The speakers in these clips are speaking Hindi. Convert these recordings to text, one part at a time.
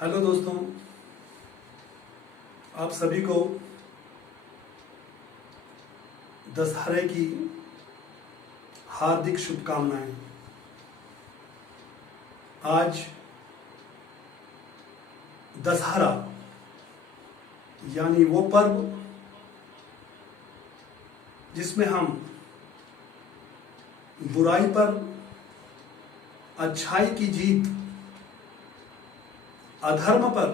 हेलो दोस्तों, आप सभी को दशहरे की हार्दिक शुभकामनाएं। आज दशहरा यानी वो पर्व जिसमें हम बुराई पर अच्छाई की जीत, अधर्म पर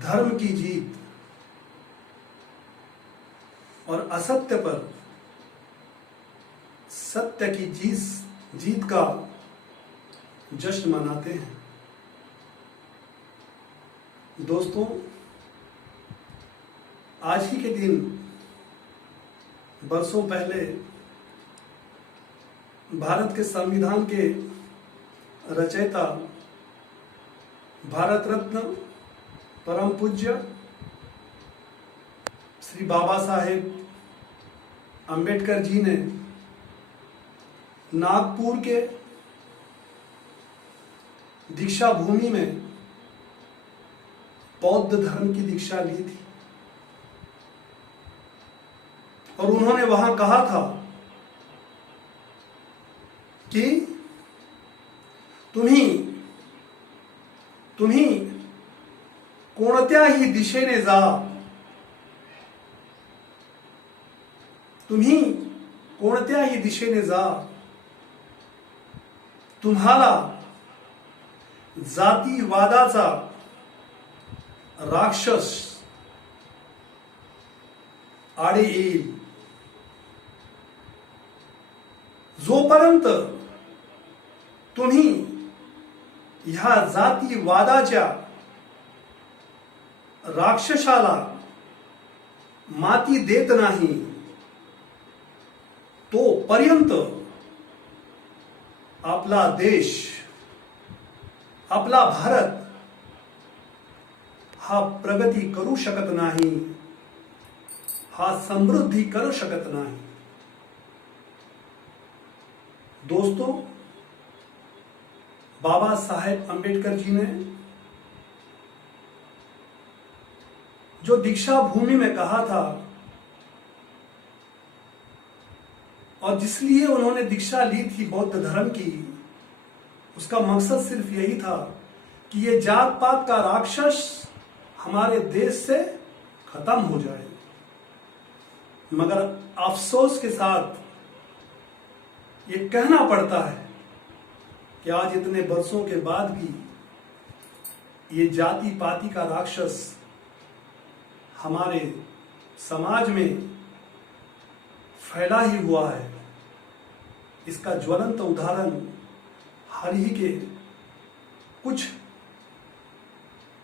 धर्म की जीत और असत्य पर सत्य की जीत का जश्न मनाते हैं। दोस्तों, आज ही के दिन बरसों पहले भारत के संविधान के रचयिता, भारत रत्न परम पूज्य श्री बाबा साहेब अंबेडकर जी ने नागपुर के दीक्षा भूमि में बौद्ध धर्म की दीक्षा ली थी और उन्होंने वहां कहा था कि तुम्ही कोणत्याही दिशेने जा, तुम्ही कोणत्याही दिशेने जा, तुम्हाला जातीवादाचा राक्षस आडे येईल। जोपर्यंत तुम्ही ह्या जातीवादाच्या राक्षसाला माती देत नाही, तोपर्यंत आपला देश, आपला भारत हा प्रगती करू शकत नाही, हा समृद्धी करू शकत नाही। दोस्तों, बाबा साहेब अंबेडकर जी ने जो दीक्षा भूमि में कहा था और जिसलिए उन्होंने दीक्षा ली थी बौद्ध धर्म की, उसका मकसद सिर्फ यही था कि ये जात पात का राक्षस हमारे देश से खत्म हो जाए। मगर अफसोस के साथ ये कहना पड़ता है कि आज इतने वर्षों के बाद भी ये जाति पाति का राक्षस हमारे समाज में फैला ही हुआ है। इसका ज्वलंत उदाहरण हाल ही के कुछ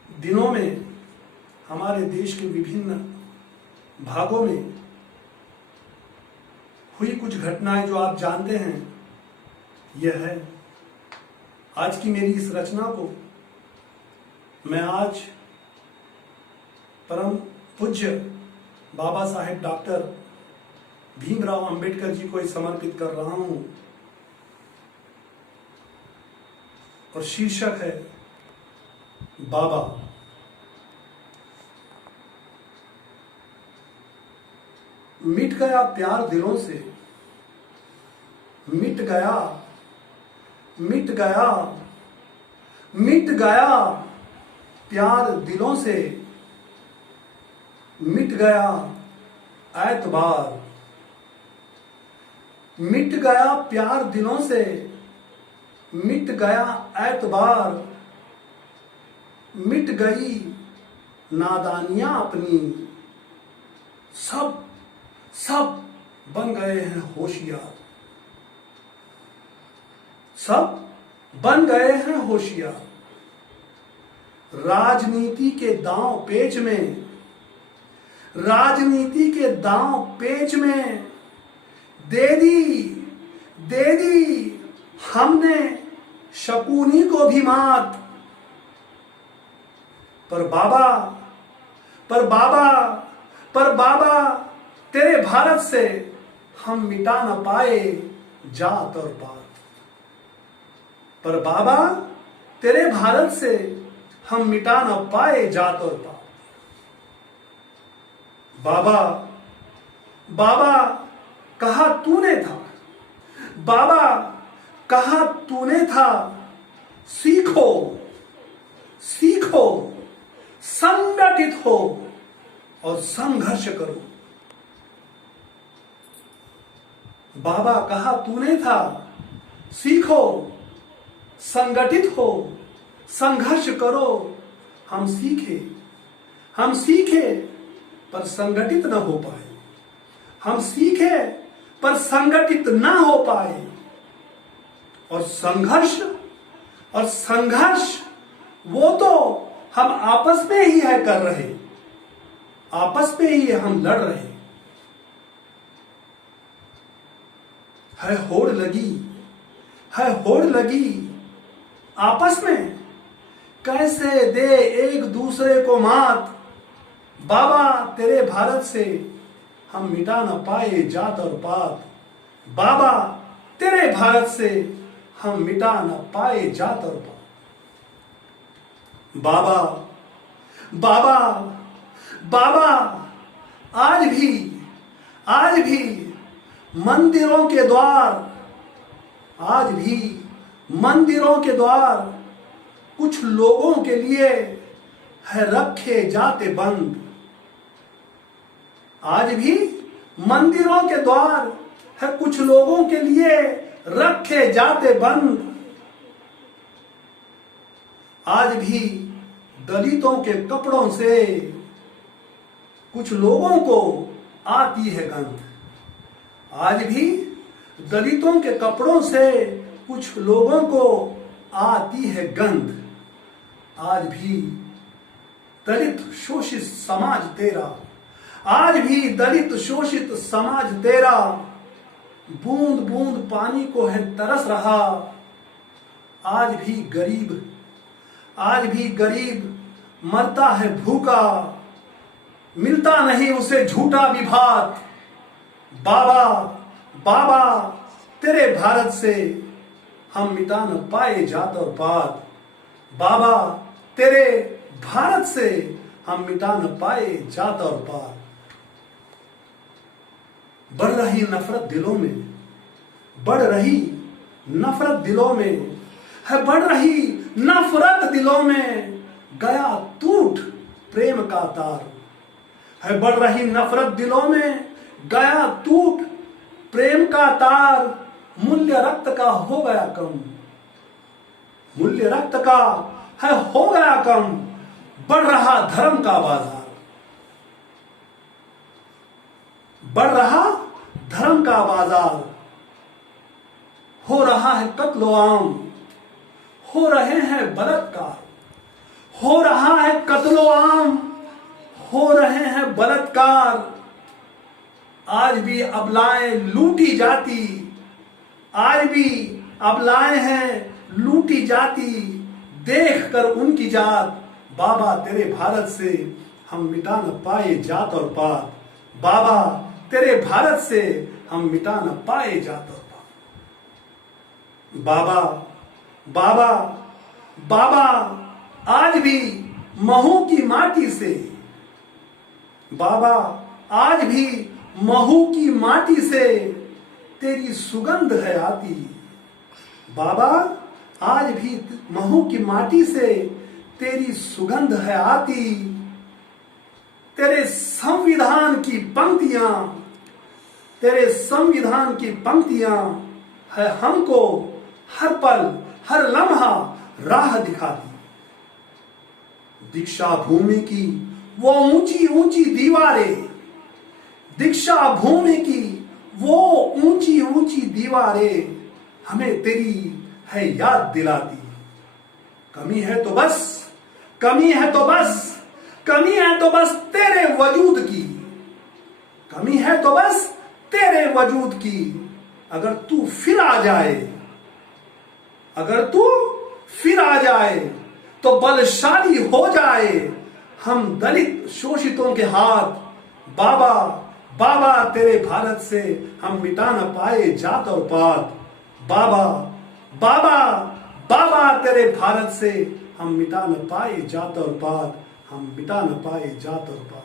दिनों में हमारे देश के विभिन्न भागों में हुई कुछ घटनाएं जो आप जानते हैं, यह है। आज की मेरी इस रचना को मैं आज परम पूज्य बाबा साहेब डॉक्टर भीमराव अंबेडकर जी को समर्पित कर रहा हूं और शीर्षक है बाबा। मिट गया प्यार दिलों से, मिट गया, मिट गया, मिट गया प्यार दिलों से, मिट गया एतबार, मिट गया प्यार दिलों से, मिट गया एतबार, मिट गई नादानियां अपनी, सब सब बन गए हैं होशियार, सब बन गए हैं होशियार। राजनीति के दांव पेच में, राजनीति के दांव पेच में दे दी हमने शकुनी को भी मात। पर बाबा तेरे भारत से हम मिटा न पाए जात और पात। पर बाबा तेरे भारत से हम मिटा न पाए जात और पात। बाबा बाबा कहा तूने था, बाबा कहा तूने था, सीखो सीखो, संगठित हो और संघर्ष करो। बाबा कहा तूने था, सीखो संगठित हो संघर्ष करो। हम सीखे पर संगठित न हो पाए, हम सीखे पर संगठित न हो पाए। और संघर्ष वो तो हम आपस में ही है कर रहे, आपस में ही हम लड़ रहे। है होड़ लगी आपस में, कैसे दे एक दूसरे को मात। बाबा तेरे भारत से हम मिटा न पाए जात और पात। बाबा तेरे भारत से हम मिटा न पाए जात और पात। बाबा बाबा बाबा आज भी मंदिरों के द्वार कुछ लोगों के लिए है रखे जाते बंद। आज भी मंदिरों के द्वार है कुछ लोगों के लिए रखे जाते बंद। आज भी दलितों के कपड़ों से कुछ लोगों को आती है गंध। आज भी दलितों के कपड़ों से कुछ लोगों को आती है गंध। आज भी दलित शोषित समाज तेरा, आज भी दलित शोषित समाज तेरा, बूंद बूंद पानी को है तरस रहा। आज भी गरीब मरता है भूखा, मिलता नहीं उसे झूठा विभात। बाबा तेरे भारत से हम मिटा न पाए जात और पात। बाबा तेरे भारत से हम मिटा न पाए जात और पात। बढ़ रही नफरत दिलों में गया टूट प्रेम का तार। है बढ़ रही नफरत दिलों में गया टूट प्रेम का तार। मूल्य रक्त का हो गया कम, मूल्य रक्त का है हो गया कम। बढ़ रहा धर्म का बाजार, बढ़ रहा धर्म का बाजार। हो रहा है कत्लो आम, हो रहे हैं बलात्कार। हो रहा है कत्लो आम, हो रहे हैं बलात्कार। आज भी अबलाएं लूटी जाती, आज भी अबलाएं हैं लूटी जाती। देख कर उनकी जात, बाबा तेरे भारत से हम मिटा न पाए जात और पात। बाबा तेरे भारत से हम मिटा न पाए जात और पात। बाबा आज भी महू की माटी से, बाबा आज भी महू की माटी से तेरी सुगंध है आती। बाबा आज भी महू की माटी से तेरी सुगंध है आती। तेरे संविधान की पंक्तियां है हमको हर पल हर लम्हा राह दिखाती। दीक्षा भूमि की वो ऊंची ऊंची दीवारें, दीक्षा भूमि की वो ऊंची ऊंची दीवारें हमें तेरी है याद दिलाती। कमी है तो बस तेरे वजूद की, कमी है तो बस तेरे वजूद की। अगर तू फिर आ जाए तो बलशाली हो जाए हम दलित शोषितों के हाथ। बाबा तेरे भारत से हम मिटा न पाए जात और पात। बाबा बाबा तेरे भारत से हम मिटा न पाए जात और पात, हम मिटा न पाए जात और पात।